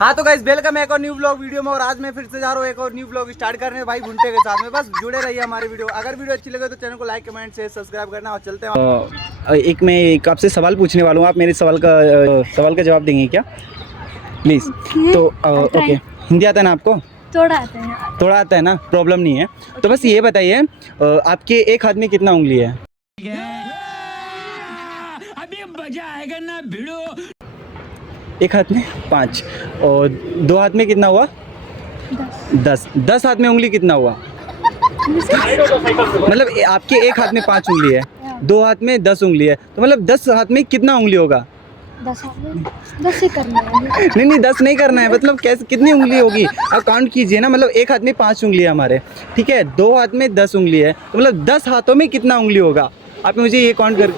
हाँ तो guys welcome है एक और न्यू ब्लॉग वीडियो में। और आज मैं फिर से जा रहा हूँ एक और न्यू ब्लॉग स्टार्ट करने भाई भुंटे के साथ में। बस जुड़े रहिए हमारे वीडियो। अगर वीडियो अच्छी लगे तो चैनल को लाइक कमेंट शेयर सब्सक्राइब करना। और चलते हैं एक मैं आपसे सवाल पूछने वाला हूँ, आप मेरे सवाल का जवाब देंगे क्या प्लीज़? तो ओके, हिंदी आता है ना आपको? थोड़ा आता है। थोड़ा आता है ना, प्रॉब्लम नहीं है। तो बस ये बताइए आपके एक हाथ में कितना उंगली है? अभी मजा आएगा ना भिड़ो। एक हाथ में 5 और 2 हाथ में कितना हुआ? 10 हाथ में उंगली कितना हुआ? मतलब आपके एक हाथ में 5 उंगली है, 2 हाथ में 10 उंगली है, तो मतलब 10 हाथ में कितना उंगली होगा? 10 ही करना है। नहीं 10 नहीं करना है, मतलब कैसे कितनी उंगली होगी आप काउंट कीजिए ना। मतलब एक हाथ में 5 उंगली है हमारे, ठीक है, 2 हाथ में 10 उंगली है, तो मतलब 10 हाथों में कितना उंगली होगा? आप मुझे ये काउंट कर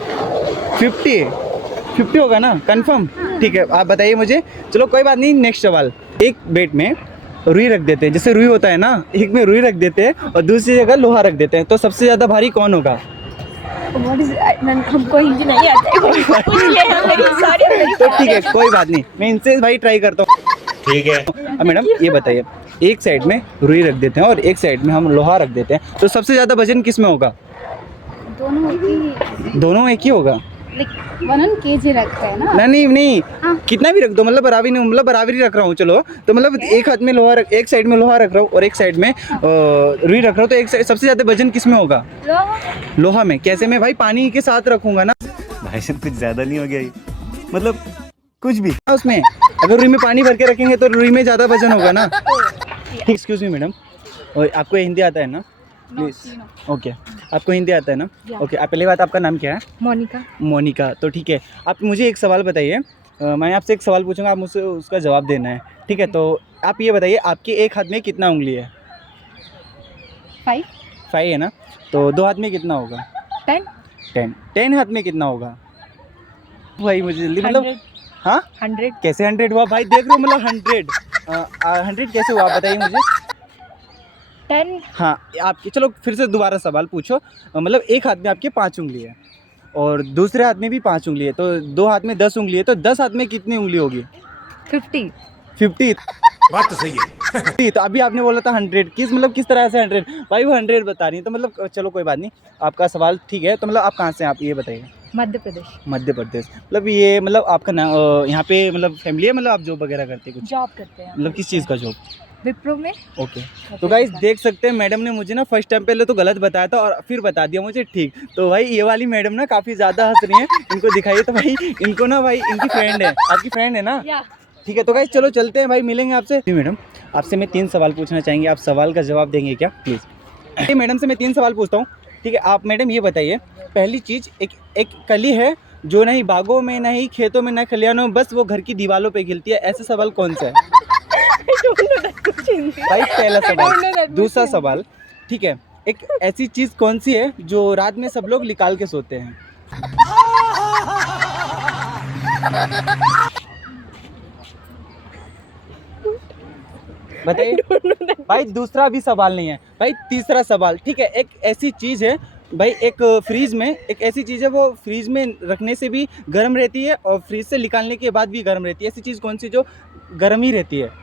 50 होगा ना, कंफर्म? ठीक है, आप बताइए मुझे। चलो कोई बात नहीं, नेक्स्ट सवाल। एक बेड में रुई रख देते हैं, जैसे रुई होता है ना, एक में रुई रख देते हैं और दूसरी जगह लोहा रख देते हैं, तो सबसे ज़्यादा भारी कौन होगा? हमको हिंदी नहीं आता है। तो ठीक है कोई बात नहीं, मैं इनसे भाई ट्राई करता हूँ, ठीक है। अब मैडम ये बताइए, एक साइड में रुई रख देते हैं और एक साइड में हम लोहा रख देते हैं, तो सबसे ज़्यादा वजन किस में होगा? दोनों एक ही होगा। 1 kg रखते हैं ना? नहीं कितना भी रख दो, मतलब बराबरी नहीं, मतलब बराबरी रख रहा हूँ। चलो तो मतलब एक हाथ में लोहा एक साइड में लोहा रख रहा हूँ और एक साइड में रुई रख रहा हूँ, तो एक साइड सबसे ज्यादा वजन किस में होगा? लोहा में। कैसे? मैं भाई पानी के साथ रखूंगा ना भाई, सब कुछ ज्यादा नहीं हो गया ये? मतलब कुछ भी उसमें, अगर रुई में पानी भर के रखेंगे तो रुई में ज्यादा वजन होगा ना। ठीक, एक्सक्यूज मी मैडम, और आपको हिंदी आता है ना प्लीज? ओके, आपको हिंदी आता है ना? ओके, आप पहली बात, आपका नाम क्या है? मोनिका। तो ठीक है, आप मुझे एक सवाल बताइए। मैं आपसे एक सवाल पूछूंगा, आप मुझसे उसका जवाब देना है, ठीक है? तो आप ये बताइए, आपके एक हाथ में कितना उंगली है? 5 है ना, तो 2 हाथ में कितना होगा? 10 हाथ में कितना होगा भाई? मुझे जल्दी, मतलब हाँ 100 कैसे 100 हुआ भाई? देख लो, मतलब 100 कैसे हुआ, आप बताइए मुझे। 10 हाँ आपके, चलो फिर से दोबारा सवाल पूछो। मतलब एक हाथ में आपके 5 उंगली है और दूसरे हाथ में भी 5 उंगली है, तो 2 हाथ में 10 उंगली है, तो 10 हाथ में कितनी उंगली होगी? 50 बात तो सही है। तो अभी आपने बोला था 100, किस तरह से 100 भाई? वो 100 बता रही है, तो मतलब चलो कोई बात नहीं, आपका सवाल ठीक है। तो मतलब आप कहाँ से हैं, आप ये बताइए। मध्य प्रदेश। मतलब ये, मतलब आपका नाम यहाँ पे मतलब फैमिली है, मतलब आप जॉब वगैरह करते हैं? कुछ जॉब करते हैं। मतलब किस चीज़ का जॉब? विप्रो में। ओके, तो गाइस देख सकते हैं, मैडम ने मुझे ना फर्स्ट टाइम पहले तो गलत बताया था और फिर बता दिया मुझे ठीक। तो भाई ये वाली मैडम ना काफ़ी ज़्यादा हंस रही हैं, इनको दिखाइए। तो भाई इनको ना, भाई इनकी फ्रेंड है, आपकी फ्रेंड है ना? ठीक है, तो गाइस चलो चलते हैं भाई, मिलेंगे आपसे। जी मैडम, आपसे मैं 3 सवाल पूछना चाहेंगे, आप सवाल का जवाब देंगे क्या प्लीज़? मैडम से मैं 3 सवाल पूछता हूँ, ठीक है? आप मैडम ये बताइए, पहली चीज़, एक कली है जो नहीं बागों में, नहीं खेतों में, नहीं खलिहानों में, बस वो घर की दीवारों पे खिलती है, ऐसा सवाल कौन सा है भाई? पहला सवाल। दूसरा सवाल, ठीक है, एक ऐसी चीज़ कौन सी है जो रात में सब लोग निकाल के सोते हैं? बताइए भाई। दूसरा भी सवाल नहीं है भाई, तीसरा सवाल, ठीक है। एक ऐसी चीज़ है भाई, एक फ्रीज में, एक ऐसी चीज़ है वो फ्रीज में रखने से भी गर्म रहती है और फ्रीज से निकालने के बाद भी गर्म रहती है। ऐसी चीज़ कौन सी जो गर्म ही रहती है?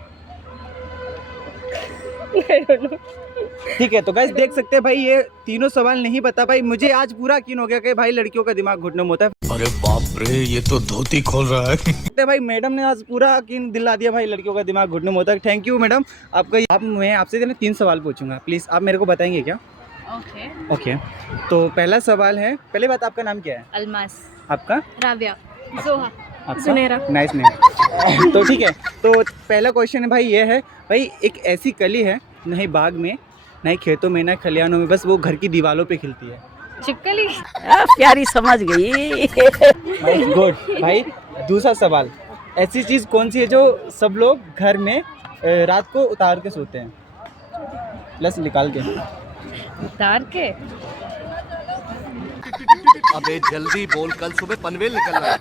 ठीक है, तो गाइस देख सकते हैं भाई, ये तीनों सवाल नहीं बता भाई। मुझे आज पूरा यकीन हो गया कि भाई लड़कियों का दिमाग घुटने में होता है। अरे बाप रे, ये तो धोती खोल रहा है। भाई मैडम ने आज पूरा यकीन दिला दिया भाई, लड़कियों का दिमाग घुटने में होता है। थैंक यू मैडम आपका। मैं आपसे 3 सवाल पूछूंगा, प्लीज़ आप मेरे को बताएंगे क्या? ओके, तो पहला सवाल है, पहले बात, आपका नाम क्या है? अलमास। आपका? राबिया। जोहा। आपका? Nice name. तो ठीक है, तो पहला क्वेश्चन है भाई, ये है भाई, एक ऐसी कली है, नहीं बाग में, नहीं खेतों में, नहीं खलिहानों में, बस वो घर की दीवारों पे खिलती है। चिपकली। प्यारी समझ गई। गुड भाई। दूसरा सवाल, ऐसी चीज़ कौन सी है जो सब लोग घर में रात को उतार के सोते हैं? प्लस निकाल के। उतार के? अबे जल्दी बोल, कल सुबह पनवेल निकलना है।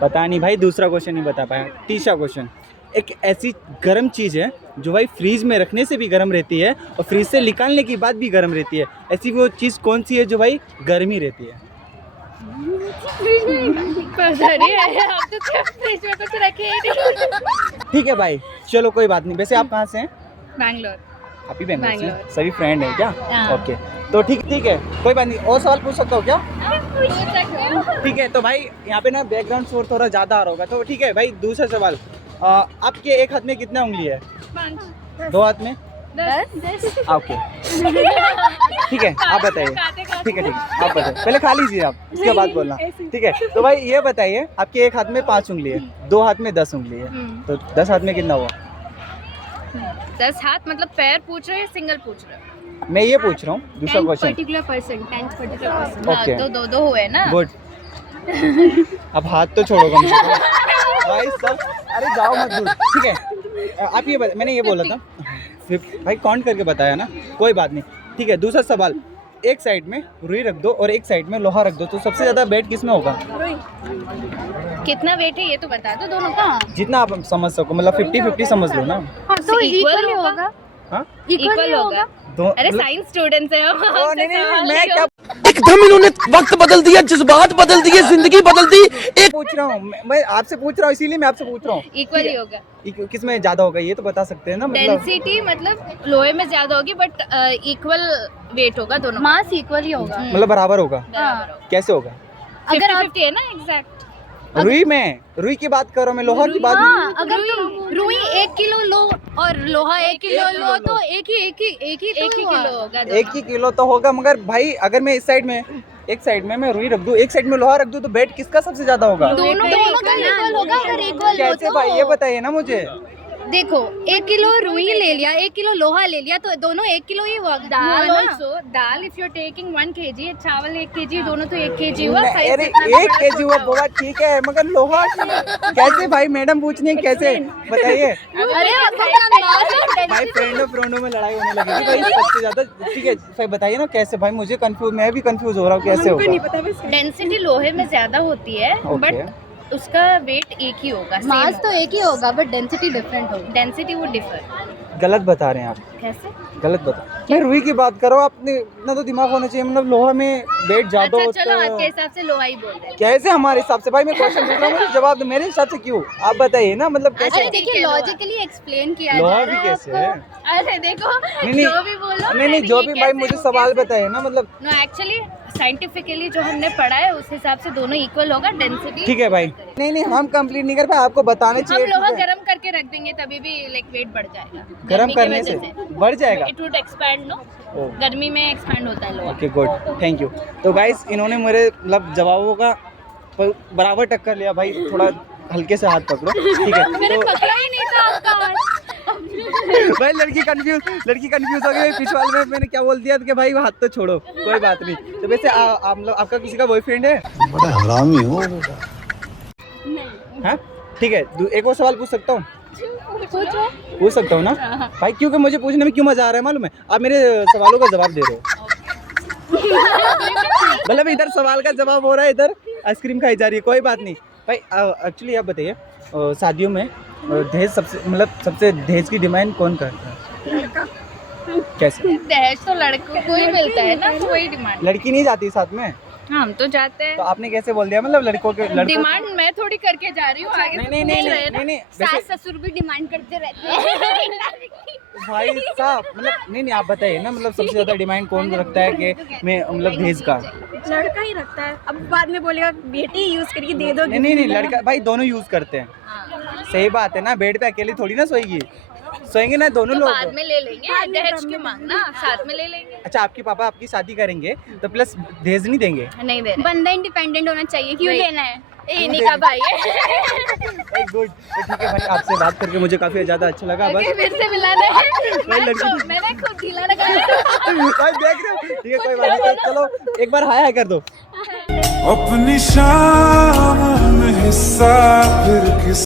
पता नहीं भाई, दूसरा क्वेश्चन नहीं बता पाया। तीसरा क्वेश्चन, एक ऐसी गर्म चीज़ है जो भाई फ्रीज में रखने से भी गर्म रहती है और फ्रीज से निकालने के बाद भी गर्म रहती है, ऐसी वो चीज़ कौन सी है जो भाई गर्म ही रहती है? पता नहीं है, हम तो फ्रिज में कुछ रखे ही नहीं। ठीक है भाई, चलो कोई बात नहीं। वैसे आप कहाँ से हैं? बैंगलोर। आप ही बैंगलोर से हैं? बैंगलोर। सभी फ्रेंड हैं क्या? हाँ। ओके, तो ठीक है, कोई बात नहीं। और सवाल पूछ सकता हूँ क्या? ठीक है, तो भाई यहाँ पे ना बैकग्राउंड शोर थोड़ा ज़्यादा आ रहा होगा, तो ठीक है भाई। दूसरा सवाल, आपके एक हाथ में कितना उंगली है? 5 दो हाथ में? 10 ओके, ठीक है, आप बताइए। ठीक है, आप बताइए, पहले खा लीजिए आप, उसके बाद बोलना। ठीक है, तो भाई ये बताइए, आपके एक हाथ में 5 उंगली है, दो हाथ में 10 उंगली है, तो 10 हाथ में कितना हुआ? 10 हाथ मतलब पैर पूछ रहे हो या सिंगल पूछ रहे हो? मैं ये पूछ रहा हूँ, दूसरा question. Particular person, 10 particular person. Okay. तो दो हुए ना। गुड। अब हाथ तो छोड़ो कम से कम। भाई सब, अरे जाओ मत दूर। ठीक है, आप ये मैंने ये बोला था भाई, काउंट करके बताया ना, कोई बात नहीं। ठीक है, दूसरा सवाल, एक साइड में रुई रख दो और एक साइड में लोहा रख दो, तो सबसे ज्यादा वेट किस में होगा? कितना वेट है ये तो बता दो दोनों का। जितना आप समझ सको, मतलब 50-50 समझ लो ना। तो इक्वल होगा। हाँ, इक्वल होगा। दो अरे साइंस स्टूडेंट्स है हम। ओ, नहीं, मैं क्या एकदम इन्होंने वक्त बदल दिया, जज्बात बदल दिए, जिंदगी बदल दी। पूछ रहा हूँ, मैं आपसे पूछ रहा हूँ, इसीलिए मैं आपसे पूछ रहा हूँ। इक्वल ही होगा। किस में ज्यादा होगा ये तो बता सकते हैं ना, मतलब डेंसिटी मतलब लोहे में ज्यादा होगी, बट इक्वल वेट होगा दोनों। मास इक्वल ही होगा। मतलब बराबर होगा। कैसे होगा? अगर 50-50 है ना एग्जैक्ट। रुई की बात करो, मैं लोहा की बात नहीं। अगर रुई 1 किलो लो और लोहा 1 किलो लो तो एक ही किलो होगा। एक ही किलो तो होगा, मगर भाई अगर मैं इस साइड में, एक साइड में मैं रुई रख दूं, एक साइड में लोहा रख दूं, तो वेट किसका सबसे ज्यादा होगा? दोनों का इक्वल होगा। अगर इक्वल कैसे भाई, ये बताइए ना मुझे। देखो 1 किलो रुई ले लिया, 1 किलो लोहा ले लिया, तो दोनों 1 किलो ही हुआ। Dal also, dal if you are taking 1 kg, चावल 1 kg, दोनों तो 1 kg हुआ। अरे 1 kg हुआ बोला, ठीक है, मगर लोहा कैसे भाई? मैडम पूछ रही हैं कैसे, बताइए। अरे भाई फ्रेंडों में लड़ाई होने लगेगी भाई सबसे ज्यादा। ठीक है, भाई बताइए ना कैसे भाई, मुझे कंफ्यूज, मैं भी कंफ्यूज हो रहा हूँ, कैसे होगा? डेंसिटी लोहे में ज्यादा होती है, Okay. बट उसका वेट एक ही होगा। मास तो एक ही होगा बट डेंसिटी डिफरेंट होगी। डेंसिटी वो डिफर। गलत बता रहे हैं आप, कैसे? गलत बता। मैं रुई की बात करो, आपने इतना तो दिमाग होना चाहिए, मतलब लोहा में वेट ज्यादा अच्छा होता चलो, है। आपके हिसाब से लोहा ही बोल रहे हैं। कैसे हमारे हिसाब से? भाई मैं क्वेश्चन पूछ रहा हूँ, मुझे जवाब दो। मेरे हिसाब से क्यों, आप बताइए ना, मतलब कैसे? अरे देखिए लॉजिकली एक्सप्लेन किया लोहा जा भी रहा है कैसे है? आपको। अरे देखो, नहीं, जो भी बोलो। नहीं, जो भी भाई मुझे सवाल बताइए ना, मतलब। नो एक्चुअली साइंटिफिकली जो हमने पढ़ा है उस हिसाब से दोनों इक्वल होगा डेंसिटी। ठीक है भाई, नहीं हम कंप्लीट नहीं कर पाए, आपको बताने हम चाहिए। लोहा ठीक है? गर्म करके रख देंगे तभी भी लाइक वेट बढ़ जाएगा। गर्म करने से बढ़ जाएगा। इट वुड एक्सपैंड नो, ओ, गर्मी में एक्सपैंड होता है लोहा। Okay good, thank you. तो गाइस इन्होंने मेरे मतलब जवाबों का बराबर टक्कर लिया भाई, थोड़ा हल्के से हाथ पकड़ो। ठीक है, मैंने तो पकड़ा ही नहीं था आपका हाथ। भाई लड़की कंफ्यूज हो गई। पिछवाल में मैंने क्या बोल दिया कि भाई हाथ तो छोड़ो, कोई बात नहीं। तो वैसे आपका किसी का बॉयफ्रेंड है? बड़ा हरामी हो बेटा। हाँ, ठीक है, एक और सवाल पूछ सकता हूँ? पूछो। पूछ सकता हूँ ना भाई, क्योंकि मुझे पूछने में क्यों मजा आ रहा है मालूम है? आप मेरे सवालों का जवाब दे रहे हो। मतलब इधर सवाल का जवाब हो रहा है, इधर आइसक्रीम खाई जा रही है, कोई बात नहीं भाई। एक्चुअली आप बताइए, शादियों में दहेज सबसे दहेज की डिमांड कौन करता है? कैसे? दहेज तो लड़कों को ही मिलता है ना, तो वही डिमांड। लड़की नहीं जाती साथ में? हम तो जाते हैं। तो आपने कैसे बोल दिया, मतलब लड़कों डिमांड मैं थोड़ी करके जा रही हूँ, आगे से पूछ रहे हैं ना। नहीं सास ससुर भी डिमांड करते रहते हैं। भाई साहब, मतलब नहीं आप बताइए ना, मतलब सबसे ज्यादा डिमांड कौन रखता है कि मैं मतलब दहेज का? लड़का ही रखता है। अब बाद में बोलेगा बेटी यूज करके दे दो। नहीं लड़का भाई दोनों यूज करते हैं। सही बात है ना, बेड पे अकेली थोड़ी ना सोएगी, सोएंगे ना दोनों तो लोग। बाद में ले लेंगे, दहेज क्यों मांगना, साथ में ले लेंगे। अच्छा, आपके पापा आपकी शादी करेंगे तो प्लस दहेज नहीं देंगे? नहीं दे रहे। बंदा इंडिपेंडेंट होना चाहिए, क्यों वही। लेना है? इन्हीं का भाई है। भाई गुड, तो ठीक है भाई, आपसे बात करके मुझे काफी ज्यादा अच्छा लगा। बस फिर से मिलाना है। लड़की- मैंने खुद ढीला लगाया। भाई देख रहे हो, ठीक है कोई बात नहीं, तो चलो एक बार हाय कर दो। अपनी शाम में हिस्सा फिर किस